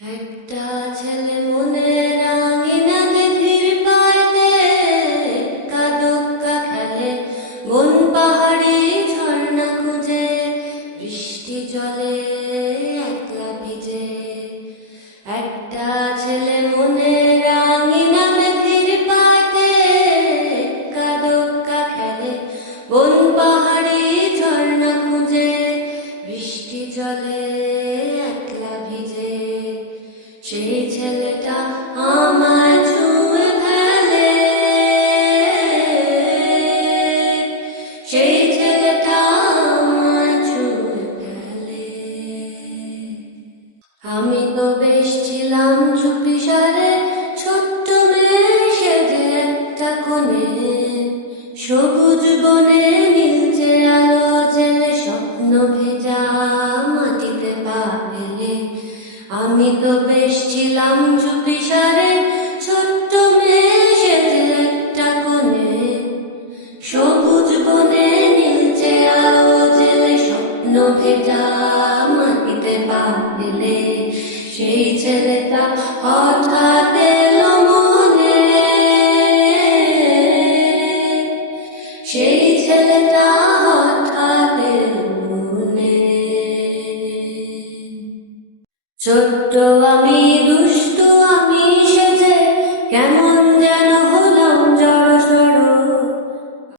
একটা ছেলে মনের আঙিনাতে ধীর পাইতে কাদক্কা খেলে, বন পাহাড়ি ঝর্ণা খুঁজে, বৃষ্টি জলে একলা ভিজে। একটা ছেলে মনের আঙিনাতে ধীর পাইতে কাদক্কা খেলে, বন পাহাড়ি ঝর্ণা খুঁজে, বৃষ্টি জলে একলা ভিজে। সেই ছেলেটা আমায় ছুঁয়ে ফেলে, সেই ছেলেটা আমায় ছুঁয়ে ফেলে। আমি তো বেশ ছিলাম চুপিসারে, ছোট্ট মেয়ে সেজে একটা কোণে, সবুজ বনে নীলচে আলো জেলে স্বপ্ন ভেজা মাটিতে পা ফেলে। আমি তো বেশ ছিলাম চুপিসারে, ছোট্ট মেয়ে সেজে একটা কোণে, সবুজ বনে নীলচে আলো জেলে স্বপ্ন ভেজা মাটিতে পা ফেলে। সেই ছেলেটা হঠাৎ এলো মনে, সেই ছেলেটা হঠাৎ এলো মনে। ছোট্ট আমি দুষ্ট আমি সেজে কেমন